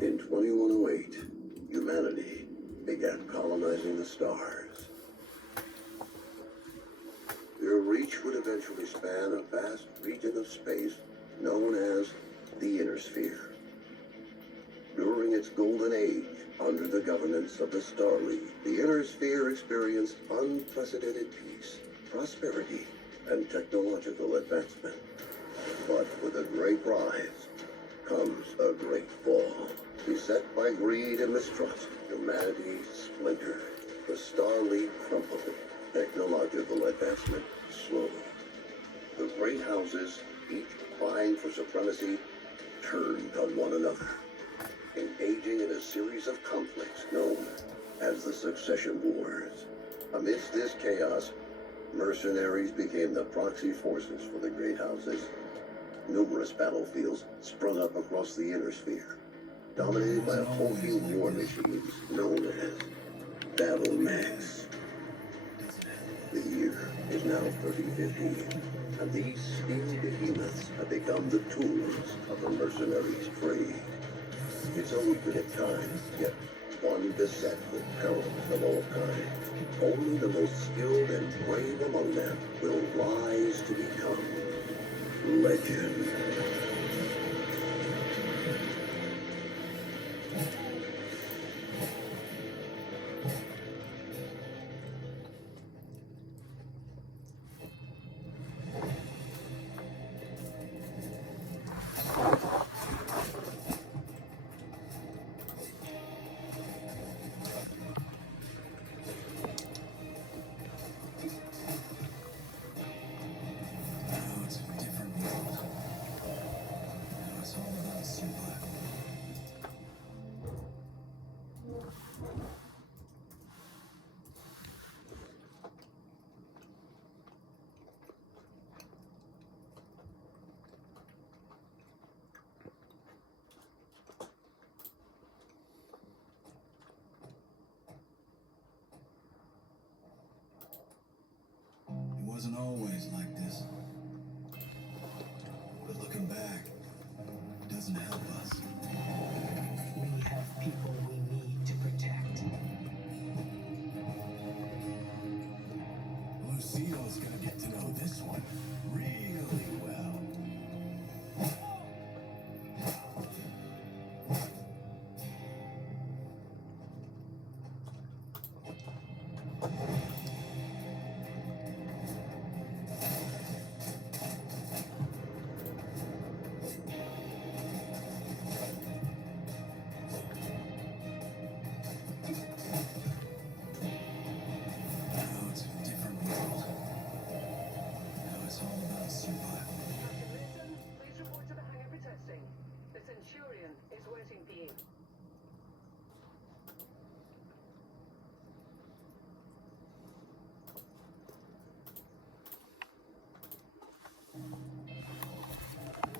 In 2108, humanity began colonizing the stars. Their reach would eventually span a vast region of space known as the Inner Sphere. During its golden age, under the governance of the Star League, the Inner Sphere experienced unprecedented peace, prosperity, and technological advancement. But with a great rise comes a great fall. Beset by greed and mistrust, humanity splintered. The Star League crumbled. Technological advancement slowed. The great houses, each vying for supremacy, turned on one another, engaging in a series of conflicts known as the Succession Wars. Amidst this chaos, mercenaries became the proxy forces for the great houses. Numerous battlefields sprung up across the Inner Sphere, dominated by hulking war machines known as Battle Mechs. The year is now 3050, and these steel behemoths have become the tools of the mercenaries' trade. It's a lucrative time, yet one beset with perils of all kinds. Only the most skilled and brave among them will rise to become legend. It wasn't always like this. But looking back doesn't help us. We have people we need to protect. Lucille's gonna get to know this one really well. Now it's a different world. Now it's all about survival. Captain Mason, please report to the hangar for testing. The Centurion is waiting for you.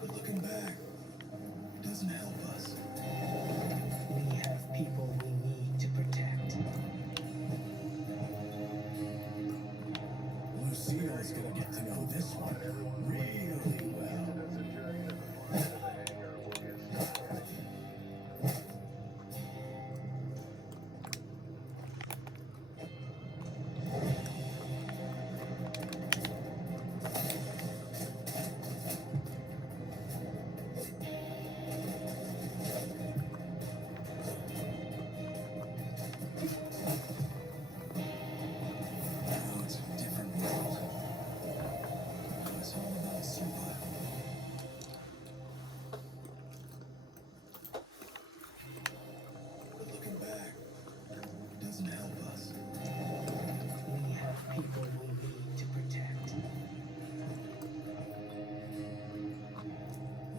But looking back doesn't help us. We have people we need to protect. Lucille's gonna get to know this one really well. Now it's a different world. Now it's all about survival. But looking back doesn't help us. We have people we need to protect.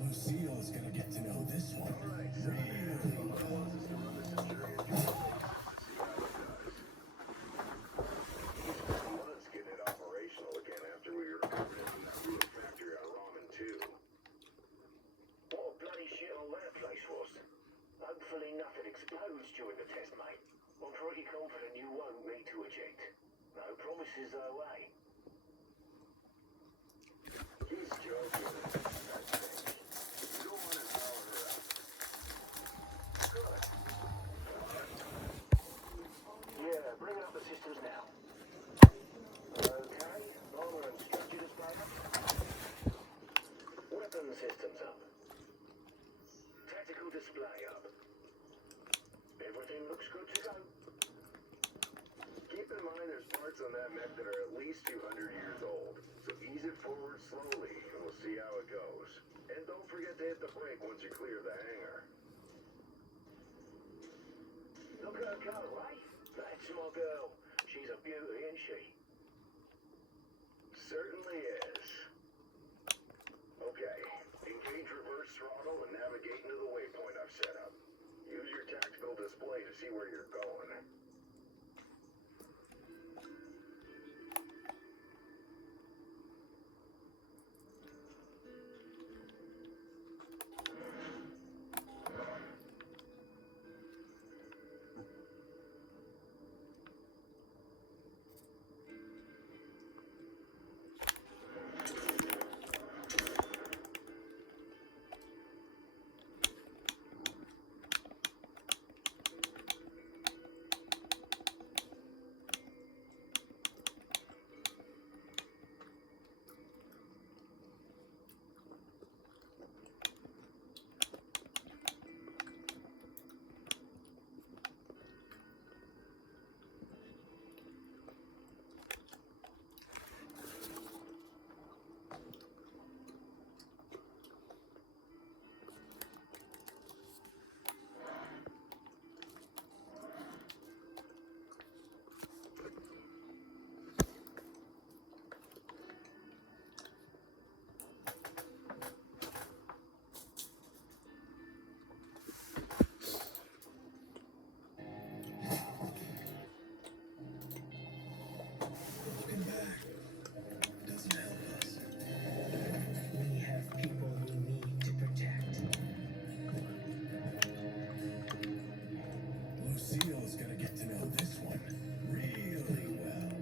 Lucille's gonna get to know this one really well. Let's get it operational again after we recovered it from that real factory out of Ramen 2. What a bloody shithole that place was. Hopefully nothing explodes during the test, mate. I'm pretty confident you won't need to eject. No promises though, eh? He's joking. You don't want to power her up. new display up. Everything looks good to go. Keep in mind there's parts on that mech that are at least 200 years old, so ease it forward slowly and we'll see how it goes. And don't forget to hit the brake once you clear the hangar. Look at her go, right? That's my girl. She's a beauty, isn't she? Certainly is. Okay, engage reverse throttle and navigate into the waypoint I've set up. Use your tactical display to see where you're going. Looking back doesn't help us. We have people we need to protect. Lucille's gonna get to know this one really well.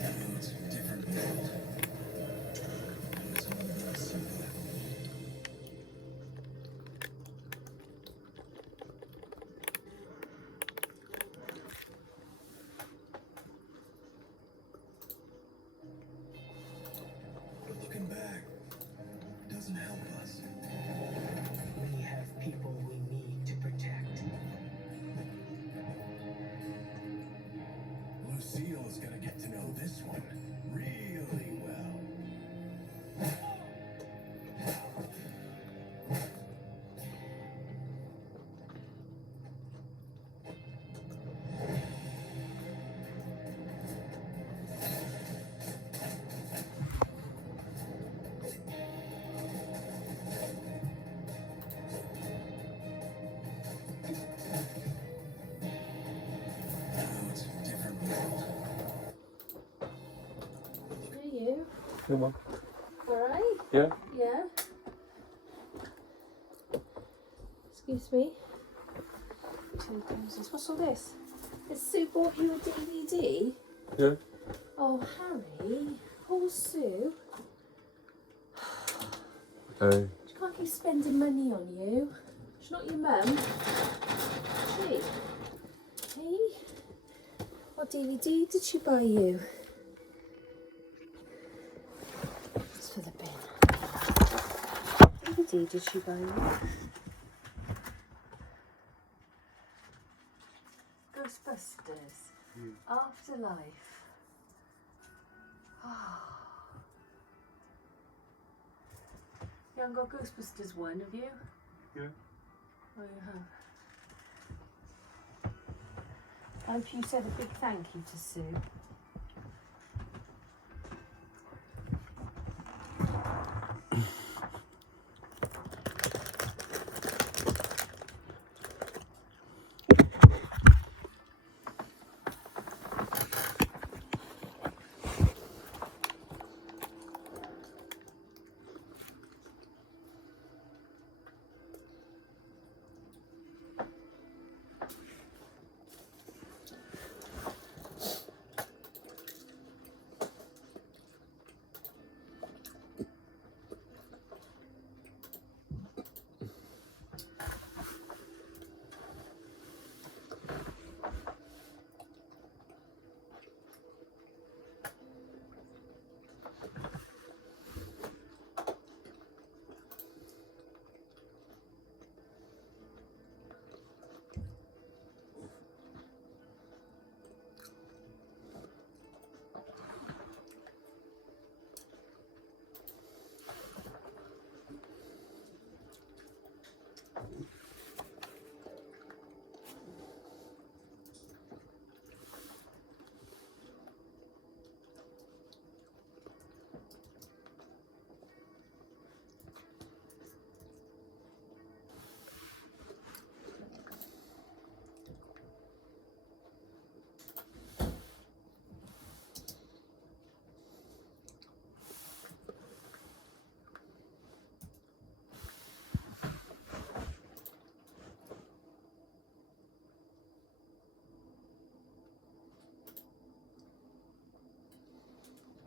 Now it's a different world. It's all about survival. But looking back doesn't help us. We have people we need to protect. Lucille's gonna get to know this one really well. Now it's a different world. Are you? Come on. Alright? Yeah? Yeah. Excuse me. Two cozies. What's all this? Has Sue bought you a DVD? Yeah? Oh, Harry. Poor Sue. Okay. She can't keep spending money on you. She's not your mum. Is she? Hey? What DVD did she buy you? It's for the bin. What DVD did she buy you? Ghostbusters. Afterlife. You haven't got Ghostbusters 1, have you? Yeah. Oh, you have. I hope you said a big thank you to Sue.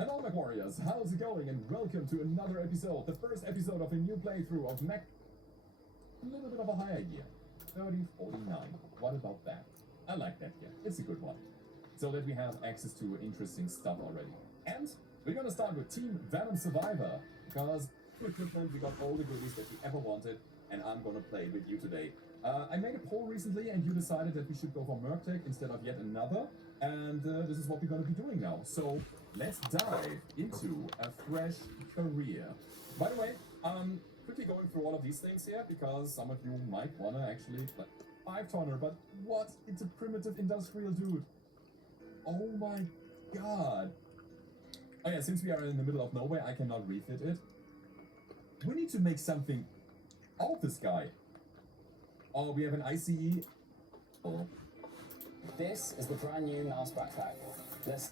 Hello, Mac Warriors. How's it going? And welcome to another episode, the first episode of a new playthrough of Mac. A little bit of a higher gear. 3049. What about that? I like that gear. It's a good one. So that we have access to interesting stuff already. And we're gonna start with Team Venom Survivor, because equipment, we got all the goodies that we ever wanted, and I'm gonna play with you today. I made a poll recently, and you decided that we should go for Murktech instead of yet another, and this is what we're gonna be doing now. So let's dive into a fresh career. By the way, quickly going through all of these things here, because some of you might wanna actually play 5-tonner, but what? It's a primitive industrial dude. Oh my god. Oh yeah, since we are in the middle of nowhere, I cannot refit it. We need to make something out of this guy. Oh, we have an ICE. Oh. This is the brand new mouse backpack. Let's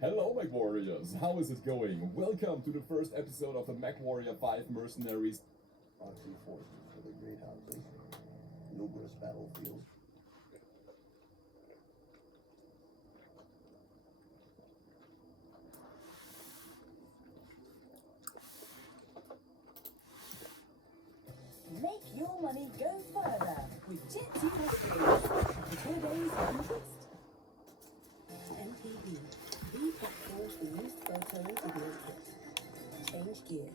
Hello, Mac Warriors. How is it going? Welcome to the first episode of the Mac Warrior 5 Mercenaries. Proxy forces for the Great Houses. Numerous battlefields. Make your money go further with Jet2 Holidays. For 2 days of interest. MPB. The platform for used photos of your kit. Change gear.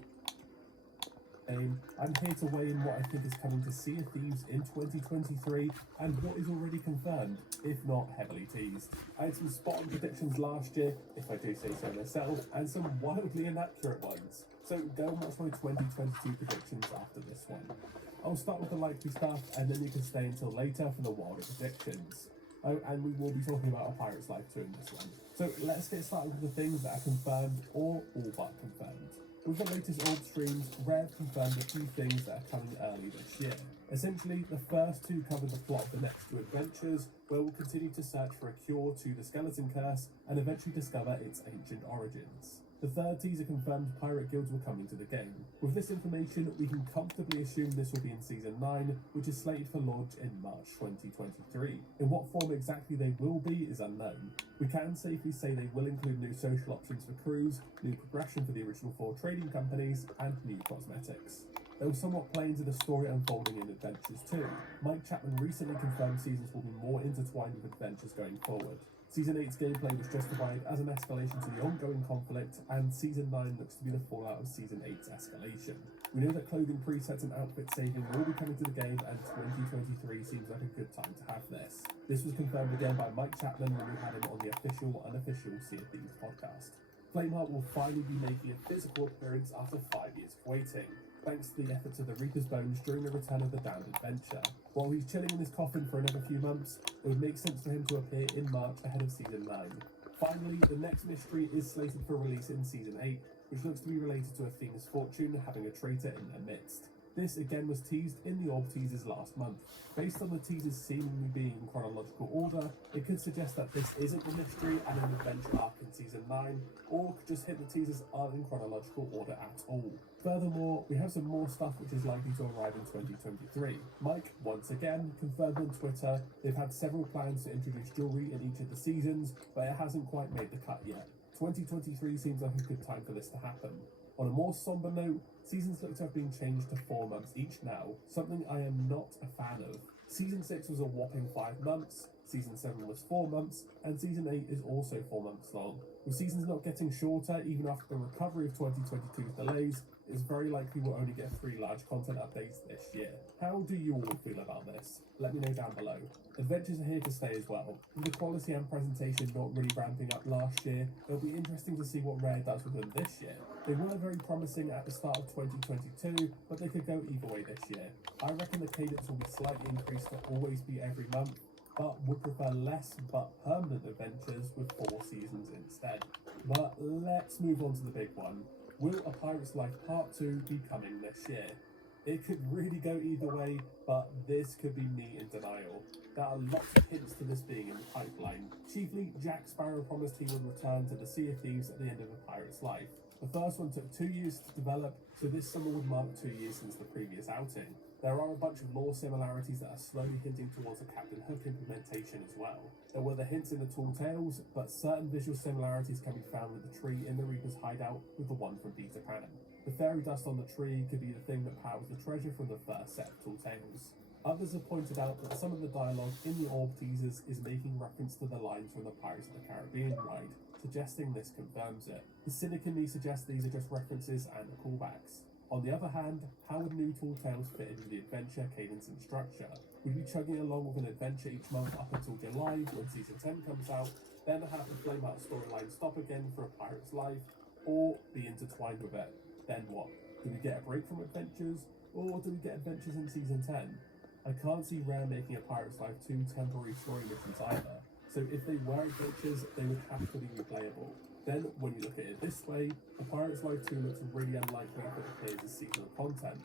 I'm here to weigh in what I think is coming to Sea of Thieves in 2023 and what is already confirmed, if not heavily teased. I had some spot on predictions last year, if I do say so myself, and some wildly inaccurate ones. So go and watch my 2022 predictions after this one. I'll start with the likely stuff, and then you can stay until later for the wilder predictions. Oh, and we will be talking about A Pirate's Life too in this one. So let's get started with the things that are confirmed or all but confirmed. With the latest orb streams, Rare have confirmed a few things that are coming early this year. Essentially, the first two cover the plot of the next two adventures, where we'll continue to search for a cure to the Skeleton Curse and eventually discover its ancient origins. The third teaser confirmed pirate guilds will come into the game. With this information, we can comfortably assume this will be in Season 9, which is slated for launch in March 2023. In what form exactly they will be is unknown. We can safely say they will include new social options for crews, new progression for the original 4 trading companies, and new cosmetics. They will somewhat play into the story unfolding in Adventures 2. Mike Chapman recently confirmed seasons will be more intertwined with Adventures going forward. Season 8's gameplay was justified as an escalation to the ongoing conflict, and Season 9 looks to be the fallout of Season 8's escalation. We know that clothing presets and outfit saving will be coming to the game, and 2023 seems like a good time to have this. This was confirmed again by Mike Chapman when we had him on the unofficial Sea of Thieves podcast. Flameheart will finally be making a physical appearance after 5 years of waiting, thanks to the efforts of the Reaper's Bones during the return of the Damned Adventure. While he's chilling in his coffin for another few months, it would make sense for him to appear in March ahead of Season 9. Finally, the next mystery is slated for release in Season 8, which looks to be related to a famous fortune having a traitor in their midst. This again was teased in the Orb teasers last month. Based on the teasers seemingly being in chronological order, it could suggest that this isn't a mystery and an adventure arc in Season 9, or could just hint the teasers aren't in chronological order at all. Furthermore, we have some more stuff which is likely to arrive in 2023. Mike, once again, confirmed on Twitter they've had several plans to introduce jewelry in each of the seasons, but it hasn't quite made the cut yet. 2023 seems like a good time for this to happen. On a more somber note, seasons look to have been changed to 4 months each now, something I am not a fan of. Season 6 was a whopping 5 months, Season 7 was 4 months, and Season 8 is also 4 months long. With seasons not getting shorter even after the recovery of 2022's delays, it's very likely we'll only get 3 large content updates this year. How do you all feel about this? Let me know down below. Adventures are here to stay as well. With the quality and presentation not really ramping up last year, it'll be interesting to see what Rare does with them this year. They were very promising at the start of 2022, but they could go either way this year. I reckon the cadence will be slightly increased to always be every month, but would prefer less but permanent adventures with 4 seasons instead. But let's move on to the big one. Will A Pirate's Life Part 2 be coming this year? It could really go either way, but this could be me in denial. There are lots of hints to this being in the pipeline. Chiefly, Jack Sparrow promised he would return to the Sea of Thieves at the end of A Pirate's Life. The first one took 2 years to develop, so this summer would mark 2 years since the previous outing. There are a bunch of lore similarities that are slowly hinting towards a Captain Hook implementation as well. There were the hints in the Tall Tales, but certain visual similarities can be found with the tree in the Reaper's hideout with the one from Peter Pan. The fairy dust on the tree could be the thing that powers the treasure from the first set of Tall Tales. Others have pointed out that some of the dialogue in the Orb teasers is making reference to the lines from the Pirates of the Caribbean ride, suggesting this confirms it. The cynic in me suggests these are just references and callbacks. On the other hand, how would new Tall Tales fit into the adventure, cadence and structure? We'd be chugging along with an adventure each month up until July when Season 10 comes out, then have the Flameheart storyline stop again for A Pirate's Life, or be intertwined with it. Then what? Do we get a break from adventures, or do we get adventures in Season 10? I can't see Rare making A Pirate's Life 2 temporary story missions either, so if they were adventures, they would have to be replayable. Then, when you look at it this way, A Pirate's Life 2 looks really unlikely if it appears as seasonal content.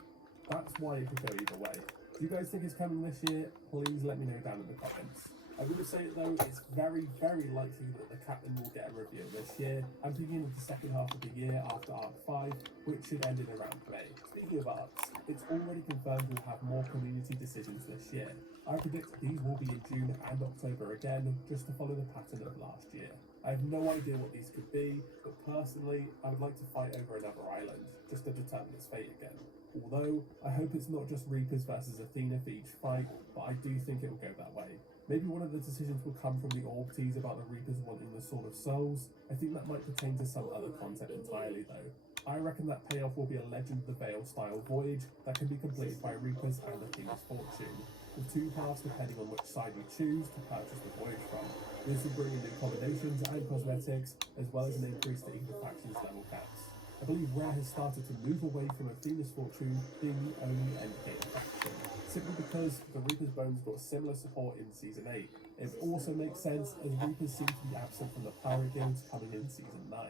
That's why it could go either way. Do you guys think it's coming this year? Please let me know down in the comments. I will say it though, it's very, very likely that the Captain will get a review this year. I'm thinking of the second half of the year after Arc 5, which should end in around May. Speaking of arcs, it's already confirmed we'll have more community decisions this year. I predict these will be in June and October again, just to follow the pattern of last year. I have no idea what these could be, but personally, I would like to fight over another island, just to determine its fate again. Although, I hope it's not just Reapers versus Athena for each fight, but I do think it will go that way. Maybe one of the decisions will come from the Orb tease about the Reapers wanting the Sword of Souls. I think that might pertain to some other content entirely though. I reckon that payoff will be a Legend of the Veil style voyage that can be completed by Reapers and Athena's Fortune, with 2 paths depending on which side you choose to purchase the voyage from. This will bring in new accommodations and cosmetics, as well as an increase to either faction's level caps. I believe Rare has started to move away from Athena's Fortune being the only endgame faction, simply because the Reaper's Bones got similar support in Season 8. It also makes sense as Reapers seem to be absent from the Pirate Guilds coming in Season 9.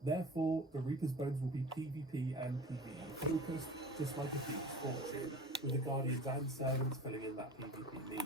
Therefore, the Reaper's Bones will be PvP and PvE focused, just like Athena's Fortune, with the Guardians and Servants filling in that PvP niche.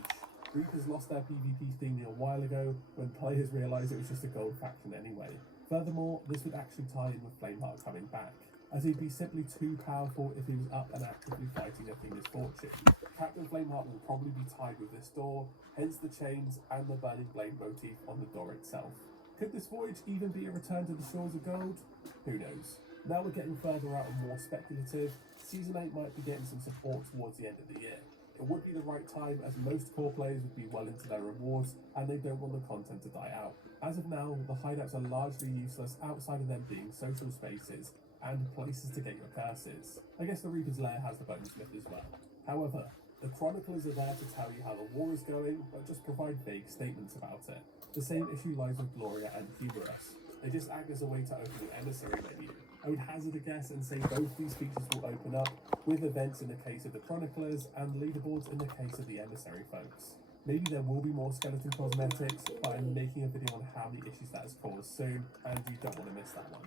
Reapers lost their PvP theme a while ago when players realised it was just a gold faction anyway. Furthermore, this would actually tie in with Flameheart coming back, as he'd be simply too powerful if he was up and actively fighting Athena's Fortune. Captain Flameheart will probably be tied with this door, hence the chains and the burning blade motif on the door itself. Could this voyage even be a return to the Shores of Gold? Who knows? Now we're getting further out and more speculative, Season 8 might be getting some support towards the end of the year. It would be the right time as most core players would be well into their rewards and they don't want the content to die out. As of now, the hideouts are largely useless outside of them being social spaces and places to get your curses. I guess the Reaper's Lair has the Bonesmith as well. However, the Chroniclers are there to tell you how the war is going, but just provide vague statements about it. The same issue lies with Gloria and Hubris. They just act as a way to open the emissary menu. I would hazard a guess and say both these features will open up, with events in the case of the Chroniclers and leaderboards in the case of the emissary folks. Maybe there will be more skeleton cosmetics, but I'm making a video on how many issues that has caused soon, and you don't want to miss that one.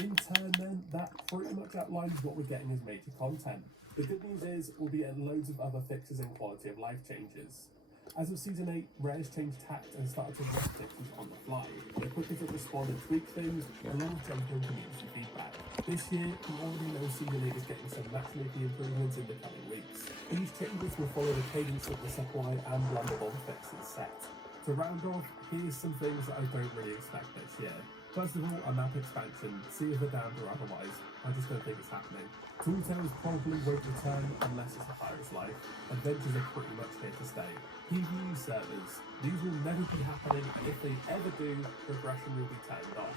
In turn then, that pretty much outlines what we're getting as major content. The good news is, we'll be getting loads of other fixes and quality of life changes. As of Season 8, Rare's changed tact and started to adjust fixes on the fly. They're quicker to respond and tweak things, along with jumping community feedback. This year, we already know Season 8 is getting some matchmaking improvements in the coming weeks. These changes will follow the cadence of the supply and Blunder Bomb fixes set. To round off, here's some things that I don't really expect this year. First of all, a map expansion, see if they're down or otherwise. I just don't think it's happening. Tool Tales probably won't return unless it's a Pirate's Life. Adventures are pretty much here to stay. PvE servers, these will never be happening, and if they ever do, progression will be turned off.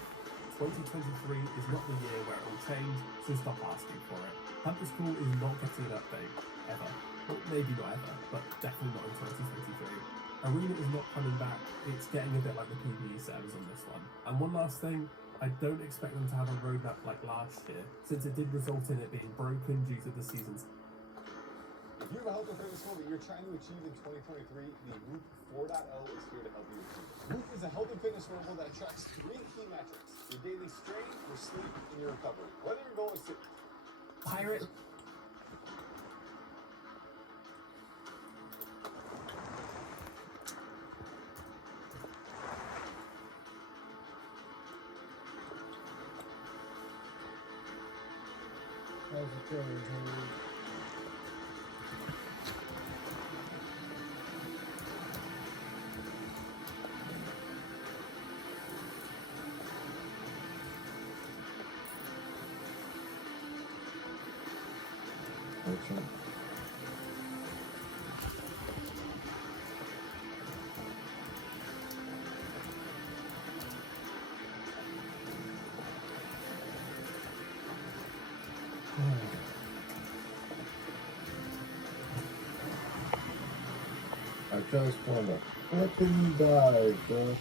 2023 is not the year where it will change, so stop asking for it. Hunter's Call is not getting an update, ever. Well, maybe not ever, but definitely not in 2023. Arena is not coming back, it's getting a bit like the PvE servers on this one. And one last thing, I don't expect them to have a roadmap like last year, since it did result in it being broken due to the season's. If you have a health and fitness goal that you're trying to achieve in 2023, the Whoop 4.0 is here to help you achieve it. Whoop is a health and fitness wearable that tracks 3 key metrics: your daily strain, your sleep, and your recovery. Whether your goal is to Pirate. How's it going, Henry? Excellent. I just wanna flippin' die, bro.